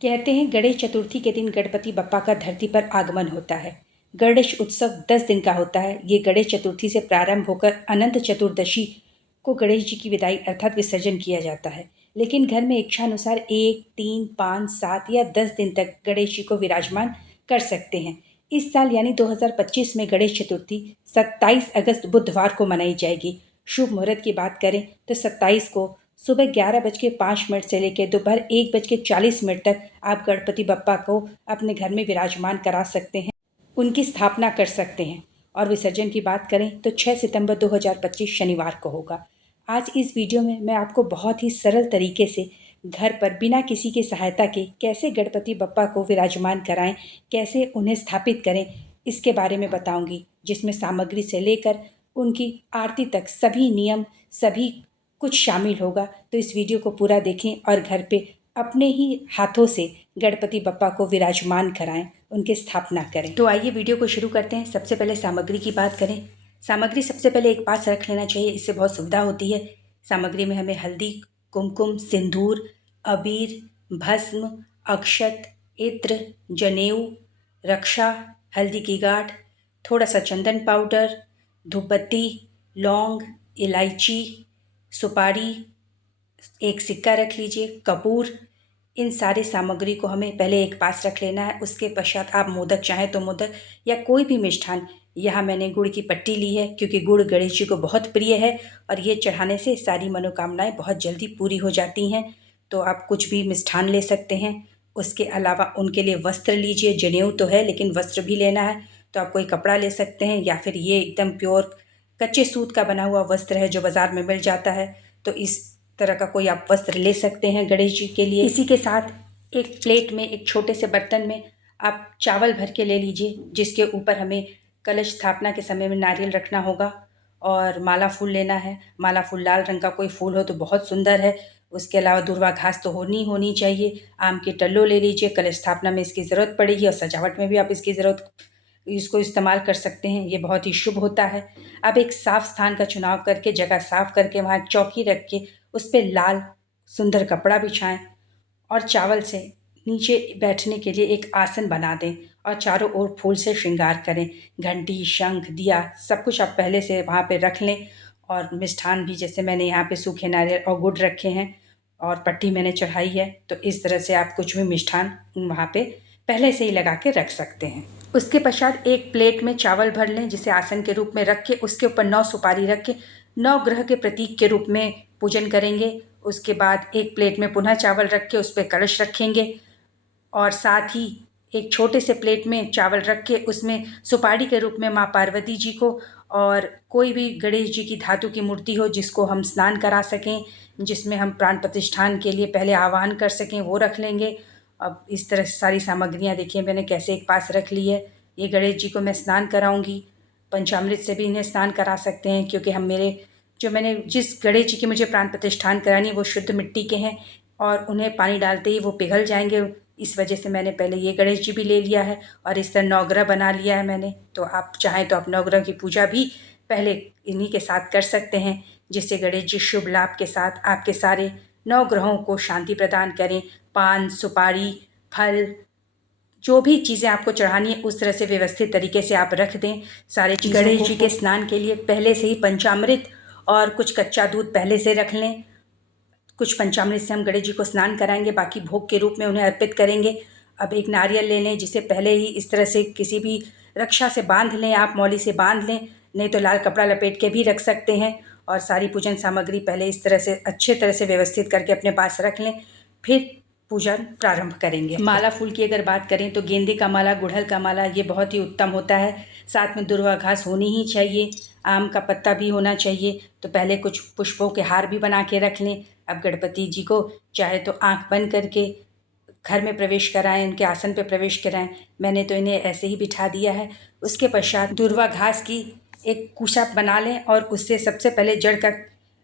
कहते हैं गणेश चतुर्थी के दिन गणपति बप्पा का धरती पर आगमन होता है। गणेश उत्सव 10 दिन का होता है। ये गणेश चतुर्थी से प्रारंभ होकर अनंत चतुर्दशी को गणेश जी की विदाई अर्थात विसर्जन किया जाता है। लेकिन घर में इच्छानुसार 1, 3, 5, 7 या 10 दिन तक गणेश जी को विराजमान कर सकते हैं। इस साल यानी 2025 में गणेश चतुर्थी 27 अगस्त बुधवार को मनाई जाएगी। शुभ मुहूर्त की बात करें तो 27 को सुबह 11:05 से लेकर दोपहर 1:40 तक आप गणपति बप्पा को अपने घर में विराजमान करा सकते हैं, उनकी स्थापना कर सकते हैं। और विसर्जन की बात करें तो 6 सितंबर 2025 शनिवार को होगा। आज इस वीडियो में मैं आपको बहुत ही सरल तरीके से घर पर बिना किसी की सहायता के कैसे गणपति बप्पा को विराजमान कराएं, कैसे उन्हें स्थापित करें, इसके बारे में बताऊंगी, जिसमें सामग्री से लेकर उनकी आरती तक सभी नियम सभी कुछ शामिल होगा। तो इस वीडियो को पूरा देखें और घर पे अपने ही हाथों से गणपति बप्पा को विराजमान कराएं, उनकी स्थापना करें। तो आइए वीडियो को शुरू करते हैं। सबसे पहले सामग्री की बात करें। सामग्री सबसे पहले एक पास रख लेना चाहिए, इससे बहुत सुविधा होती है। सामग्री में हमें हल्दी, कुमकुम, सिंदूर, अबीर, भस्म, अक्षत, इत्र, जनेऊ, रक्षा, हल्दी की गांठ, थोड़ा सा चंदन पाउडर, धूपबत्ती, लौंग, इलायची, सुपारी, एक सिक्का रख लीजिए, कपूर। इन सारे सामग्री को हमें पहले एक पास रख लेना है। उसके पश्चात आप मोदक चाहें तो मोदक या कोई भी मिष्ठान, यहाँ मैंने गुड़ की पट्टी ली है क्योंकि गुड़ गणेश जी को बहुत प्रिय है और ये चढ़ाने से सारी मनोकामनाएं बहुत जल्दी पूरी हो जाती हैं। तो आप कुछ भी मिष्ठान ले सकते हैं। उसके अलावा उनके लिए वस्त्र लीजिए। जनेऊ तो है लेकिन वस्त्र भी लेना है, तो आप कोई कपड़ा ले सकते हैं या फिर ये एकदम प्योर कच्चे सूत का बना हुआ वस्त्र है जो बाज़ार में मिल जाता है, तो इस तरह का कोई आप वस्त्र ले सकते हैं गणेश जी के लिए। इसी के साथ एक प्लेट में, एक छोटे से बर्तन में आप चावल भर के ले लीजिए, जिसके ऊपर हमें कलश स्थापना के समय में नारियल रखना होगा और माला फूल लेना है। माला फूल लाल रंग का कोई फूल हो तो बहुत सुंदर है। उसके अलावा दुर्वा घास तो होनी चाहिए। आम के टल्लो ले लीजिए, कलश स्थापना में इसकी ज़रूरत पड़ेगी और सजावट में भी आप इसको इस्तेमाल कर सकते हैं। ये बहुत ही शुभ होता है। अब एक साफ़ स्थान का चुनाव करके, जगह साफ़ करके वहाँ चौकी रख के उस पर लाल सुंदर कपड़ा बिछाएं और चावल से नीचे बैठने के लिए एक आसन बना दें और चारों ओर फूल से श्रृंगार करें। घंटी, शंख, दिया सब कुछ आप पहले से वहाँ पे रख लें। और मिष्ठान भी, जैसे मैंने यहाँ पे सूखे नारियल और गुड़ रखे हैं और पट्टी मैंने चढ़ाई है, तो इस तरह से आप कुछ भी मिष्ठान वहाँ पे पहले से ही लगा के रख सकते हैं। उसके पश्चात एक प्लेट में चावल भर लें, जिसे आसन के रूप में रख के उसके ऊपर 9 सुपारी रख के 9 ग्रह के प्रतीक के रूप में पूजन करेंगे। उसके बाद एक प्लेट में पुनः चावल रख के उस पर कलश रखेंगे और साथ ही एक छोटे से प्लेट में चावल रख के उसमें सुपारी के रूप में माँ पार्वती जी को और कोई भी गणेश जी की धातु की मूर्ति हो जिसको हम स्नान करा सकें, जिसमें हम प्राण प्रतिष्ठान के लिए पहले आह्वान कर सकें, वो रख लेंगे। अब इस तरह से सारी सामग्रियाँ देखिए मैंने कैसे एक पास रख ली है। ये गणेश जी को मैं स्नान कराऊंगी। पंचामृत से भी इन्हें स्नान करा सकते हैं क्योंकि मैंने जिस गणेश जी की मुझे प्राण प्रतिष्ठान करानी वो शुद्ध मिट्टी के हैं और उन्हें पानी डालते ही वो पिघल जाएंगे। इस वजह से मैंने पहले ये गणेश जी भी ले लिया है और इस तरह नवग्रह बना लिया है मैंने। तो आप चाहें तो आप नवग्रह की पूजा भी पहले इन्हीं के साथ कर सकते हैं, जिससे गणेश जी शुभ लाभ के साथ आपके सारे 9 ग्रहों को शांति प्रदान करें। पान, सुपारी, फल, जो भी चीज़ें आपको चढ़ानी है उस तरह से व्यवस्थित तरीके से आप रख दें सारे चीज़ों को। गणेश जी के स्नान के लिए पहले से ही पंचामृत और कुछ कच्चा दूध पहले से रख लें। कुछ पंचामृत से हम गणेश जी को स्नान कराएंगे, बाकी भोग के रूप में उन्हें अर्पित करेंगे। अब एक नारियल ले लें, जिसे पहले ही इस तरह से किसी भी रक्षा से बांध लें, आप मौली से बांध लें, नहीं तो लाल कपड़ा लपेट के भी रख सकते हैं। और सारी पूजन सामग्री पहले इस तरह से अच्छे तरह से व्यवस्थित करके अपने पास रख लें, फिर पूजन प्रारंभ करेंगे। माला फूल की अगर बात करें तो गेंदे का माला, गुड़हल का माला ये बहुत ही उत्तम होता है। साथ में दुर्वा घास होनी ही चाहिए, आम का पत्ता भी होना चाहिए। तो पहले कुछ पुष्पों के हार भी बना के रख लें। अब गणपति जी को चाहे तो आंख बंद करके घर में प्रवेश कराएं, उनके आसन पे प्रवेश कराएं। मैंने तो इन्हें ऐसे ही बिठा दिया है। उसके पश्चात दुर्वा घास की एक कुशा बना लें और उससे सबसे पहले जड़ का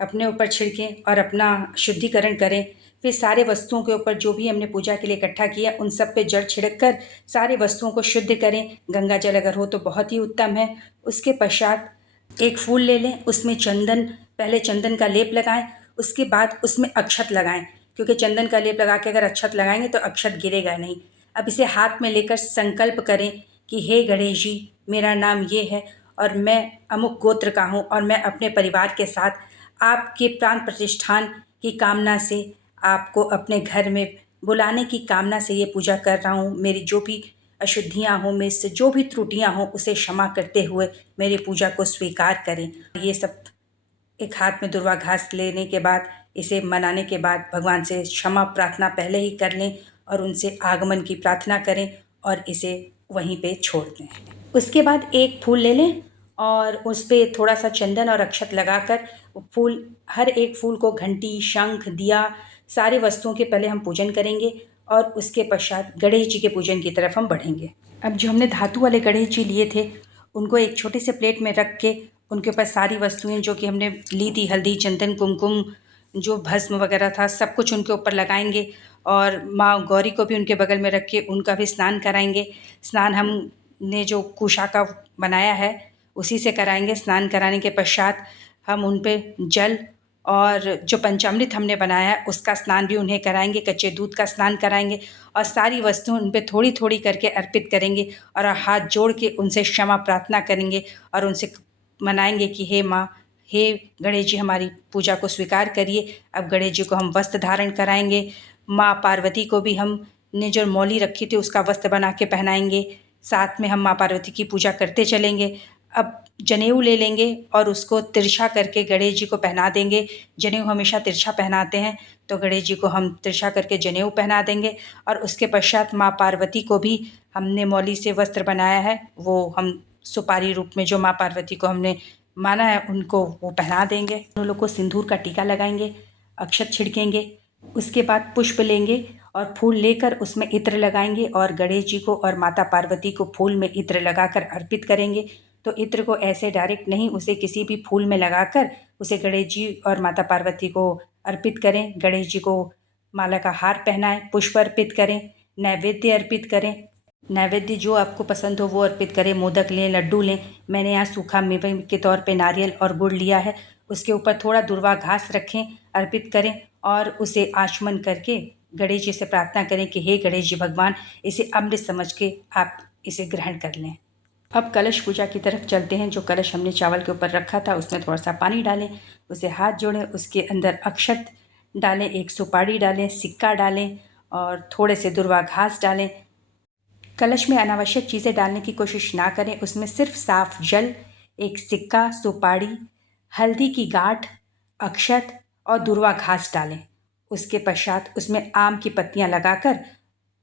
अपने ऊपर छिड़कें और अपना शुद्धिकरण करें। फिर सारे वस्तुओं के ऊपर जो भी हमने पूजा के लिए इकट्ठा किया उन सब पे जड़ छिड़क कर सारे वस्तुओं को शुद्ध करें। गंगा जल अगर हो तो बहुत ही उत्तम है। उसके पश्चात एक फूल ले लें, उसमें पहले चंदन का लेप लगाएं, उसके बाद उसमें अक्षत लगाएं, क्योंकि चंदन का लेप लगा के अगर अक्षत लगाएंगे तो अक्षत गिरेगा नहीं। अब इसे हाथ में लेकर संकल्प करें कि हे गणेश जी, मेरा नाम ये है और मैं अमुक गोत्र का हूँ और मैं अपने परिवार के साथ आपके प्राण प्रतिष्ठान की कामना से आपको अपने घर में बुलाने की कामना से ये पूजा कर रहा हूँ। मेरी जो भी अशुद्धियाँ हों, मेरे से जो भी त्रुटियाँ हों, उसे क्षमा करते हुए मेरी पूजा को स्वीकार करें। ये सब एक हाथ में दुर्वा घास लेने के बाद, इसे मनाने के बाद भगवान से क्षमा प्रार्थना पहले ही कर लें और उनसे आगमन की प्रार्थना करें और इसे वहीं पे छोड़ दें। उसके बाद एक फूल ले लें और उस पर थोड़ा सा चंदन और अक्षत लगाकर फूल, हर एक फूल को घंटी, शंख, दिया, सारे वस्तुओं के पहले हम पूजन करेंगे और उसके पश्चात गणेश जी के पूजन की तरफ हम बढ़ेंगे। अब जो हमने धातु वाले गणेश जी लिए थे उनको एक छोटे से प्लेट में रख के उनके ऊपर सारी वस्तुएं जो कि हमने ली थी, हल्दी, चंदन, कुमकुम, जो भस्म वगैरह था, सब कुछ उनके ऊपर लगाएंगे और माँ गौरी को भी उनके बगल में रख के उनका भी स्नान कराएंगे। स्नान हमने जो कुशा का बनाया है उसी से कराएंगे। स्नान कराने के पश्चात हम उन पर जल और जो पंचामृत हमने बनाया है उसका स्नान भी उन्हें कराएंगे, कच्चे दूध का स्नान कराएंगे और सारी वस्तुएं उन पर थोड़ी थोड़ी करके अर्पित करेंगे और हाथ जोड़ के उनसे क्षमा प्रार्थना करेंगे और उनसे मनाएंगे कि हे माँ, हे गणेश जी, हमारी पूजा को स्वीकार करिए। अब गणेश जी को हम वस्त्र धारण कराएंगे। माँ पार्वती को भी हमने जो मौली रखी थी उसका वस्त्र बना के पहनाएंगे। साथ में हम माँ पार्वती की पूजा करते चलेंगे। अब जनेऊ ले लेंगे और उसको तिरछा करके गणेश जी को पहना देंगे। जनेऊ हमेशा तिरछा पहनाते हैं तो गणेश जी को हम तिरछा करके जनेऊ पहना देंगे और उसके पश्चात माँ पार्वती को भी हमने मौली से वस्त्र बनाया है, वो हम सुपारी रूप में जो माँ पार्वती को हमने माना है उनको वो पहना देंगे। उन लोग को सिंदूर का टीका लगाएंगे, अक्षत छिड़केंगे। उसके बाद पुष्प लेंगे और फूल लेकर उसमें इत्र लगाएंगे और गणेश जी को और माता पार्वती को फूल में इत्र लगाकर अर्पित करेंगे। तो इत्र को ऐसे डायरेक्ट नहीं, उसे किसी भी फूल में लगाकर उसे गणेश जी और माता पार्वती को अर्पित करें। गणेश जी को माला का हार पहनाएं, पुष्प अर्पित करें, नैवेद्य अर्पित करें। नैवेद्य जो आपको पसंद हो वो अर्पित करें। मोदक लें, लड्डू लें। मैंने यहाँ सूखा मेवे के तौर पे नारियल और गुड़ लिया है। उसके ऊपर थोड़ा दुर्वा घास रखें, अर्पित करें और उसे आचमन करके गणेश जी से प्रार्थना करें कि हे गणेश जी भगवान, इसे अमृत समझ के आप इसे ग्रहण कर लें। अब कलश पूजा की तरफ चलते हैं। जो कलश हमने चावल के ऊपर रखा था उसमें थोड़ा सा पानी डालें, उसे हाथ जोड़ें, उसके अंदर अक्षत डालें, एक सुपारी डालें, सिक्का डालें और थोड़े से दुर्वा घास डालें। कलश में अनावश्यक चीज़ें डालने की कोशिश ना करें। उसमें सिर्फ साफ जल, एक सिक्का, सुपारी, हल्दी की गांठ, अक्षत और दुर्वा घास डालें। उसके पश्चात उसमें आम की पत्तियां लगाकर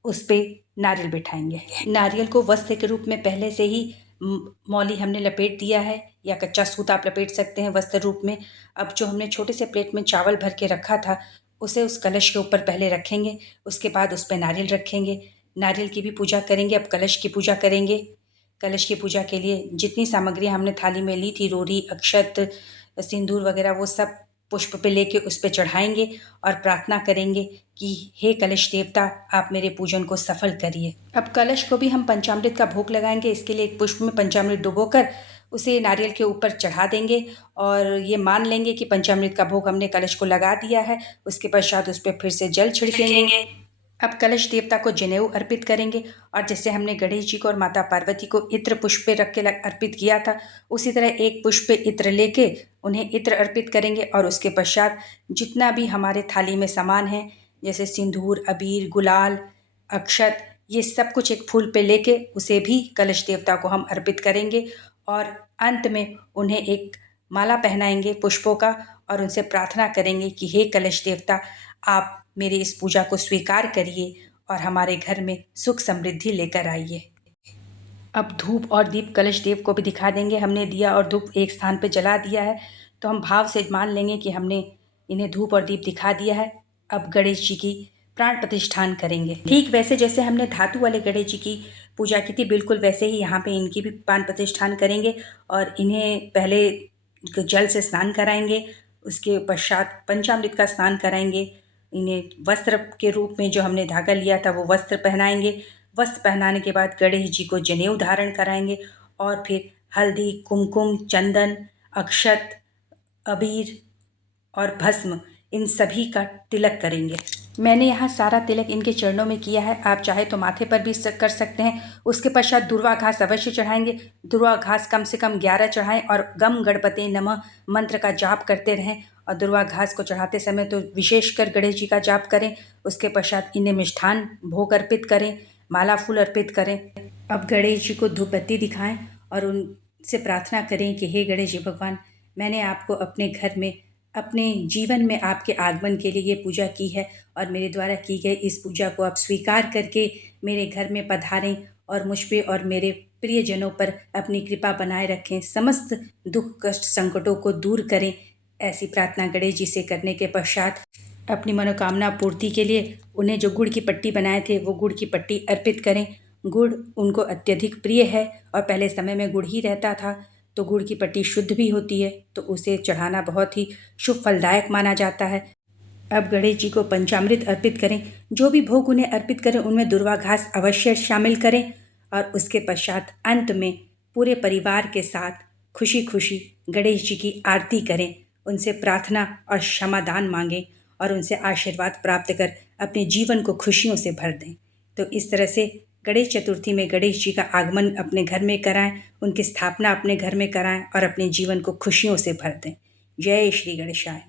उस पर नारियल बिठाएंगे। नारियल को वस्त्र के रूप में पहले से ही मौली हमने लपेट दिया है या कच्चा सूत आप लपेट सकते हैं वस्त्र रूप में। अब जो हमने छोटे से प्लेट में चावल भर के रखा था उसे उस कलश के ऊपर पहले रखेंगे, उसके बाद उस पर नारियल रखेंगे। नारियल की भी पूजा करेंगे। अब कलश की पूजा करेंगे। कलश की पूजा के लिए जितनी सामग्री हमने थाली में ली थी, रोरी, अक्षत, सिंदूर वगैरह, वो सब पुष्प पे लेके उस पे चढ़ाएंगे और प्रार्थना करेंगे कि हे कलश देवता, आप मेरे पूजन को सफल करिए। अब कलश को भी हम पंचामृत का भोग लगाएंगे। इसके लिए एक पुष्प में पंचामृत डुबोकर उसे नारियल के ऊपर चढ़ा देंगे और ये मान लेंगे कि पंचामृत का भोग हमने कलश को लगा दिया है। उसके पश्चात उस पर फिर से जल छिड़केंगे। अब कलश देवता को जनेऊ अर्पित करेंगे और जैसे हमने गणेश जी को और माता पार्वती को इत्र पुष्प पे रख के अर्पित किया था, उसी तरह एक पुष्प पे इत्र लेके उन्हें इत्र अर्पित करेंगे और उसके पश्चात जितना भी हमारे थाली में सामान है, जैसे सिंदूर, अबीर, गुलाल, अक्षत, ये सब कुछ एक फूल पे लेके उसे भी कलश देवता को हम अर्पित करेंगे और अंत में उन्हें एक माला पहनाएंगे पुष्पों का और उनसे प्रार्थना करेंगे कि हे कलश देवता, आप मेरी इस पूजा को स्वीकार करिए और हमारे घर में सुख समृद्धि लेकर आइए। अब धूप और दीप कलश देव को भी दिखा देंगे। हमने दिया और धूप एक स्थान पर जला दिया है तो हम भाव से मान लेंगे कि हमने इन्हें धूप और दीप दिखा दिया है। अब गणेश जी की प्राण प्रतिष्ठान करेंगे। ठीक वैसे जैसे हमने धातु वाले गणेश जी की पूजा की थी, बिल्कुल वैसे ही यहाँ पे इनकी भी प्राण प्रतिष्ठान करेंगे और इन्हें पहले जल से स्नान कराएंगे। उसके पश्चात पंचामृत का स्नान कराएंगे। इन्हें वस्त्र के रूप में जो हमने धागा लिया था वो वस्त्र पहनाएंगे। वस्त्र पहनाने के बाद गणेश जी को जनेऊ धारण कराएंगे और फिर हल्दी, कुमकुम, चंदन, अक्षत, अबीर और भस्म, इन सभी का तिलक करेंगे। मैंने यहाँ सारा तिलक इनके चरणों में किया है। आप चाहे तो माथे पर भी कर सकते हैं। उसके पश्चात दुर्वा घास अवश्य चढ़ाएंगे। दुर्वा घास कम से कम 11 चढ़ाएं और गम गणपते नमः मंत्र का जाप करते रहें। और दुर्वा घास को चढ़ाते समय तो विशेषकर गणेश जी का जाप करें। उसके पश्चात इन्हें मिष्ठान भोग अर्पित करें, माला फूल अर्पित करें। अब गणेश जी को धूप बत्ती दिखाएं और उनसे प्रार्थना करें कि हे गणेश जी भगवान, मैंने आपको अपने घर में, अपने जीवन में आपके आगमन के लिए ये पूजा की है और मेरे द्वारा की गई इस पूजा को आप स्वीकार करके मेरे घर में पधारें और मुझ पे और मेरे प्रियजनों पर अपनी कृपा बनाए रखें, समस्त दुख कष्ट संकटों को दूर करें। ऐसी प्रार्थना गणेश जी से करने के पश्चात अपनी मनोकामना पूर्ति के लिए उन्हें जो गुड़ की पट्टी बनाए थे वो गुड़ की पट्टी अर्पित करें। गुड़ उनको अत्यधिक प्रिय है और पहले समय में गुड़ ही रहता था, तो गुड़ की पट्टी शुद्ध भी होती है, तो उसे चढ़ाना बहुत ही शुभ फलदायक माना जाता है। अब गणेश जी को पंचामृत अर्पित करें। जो भी भोग उन्हें अर्पित करें उनमें दुर्वा घास अवश्य शामिल करें और उसके पश्चात अंत में पूरे परिवार के साथ खुशी खुशी गणेश जी की आरती करें, उनसे प्रार्थना और क्षमादान मांगें और उनसे आशीर्वाद प्राप्त कर अपने जीवन को खुशियों से भर दें। तो इस तरह से गणेश चतुर्थी में गणेश जी का आगमन अपने घर में कराएं, उनकी स्थापना अपने घर में कराएं और अपने जीवन को खुशियों से भर दें। जय श्री गणेशाय।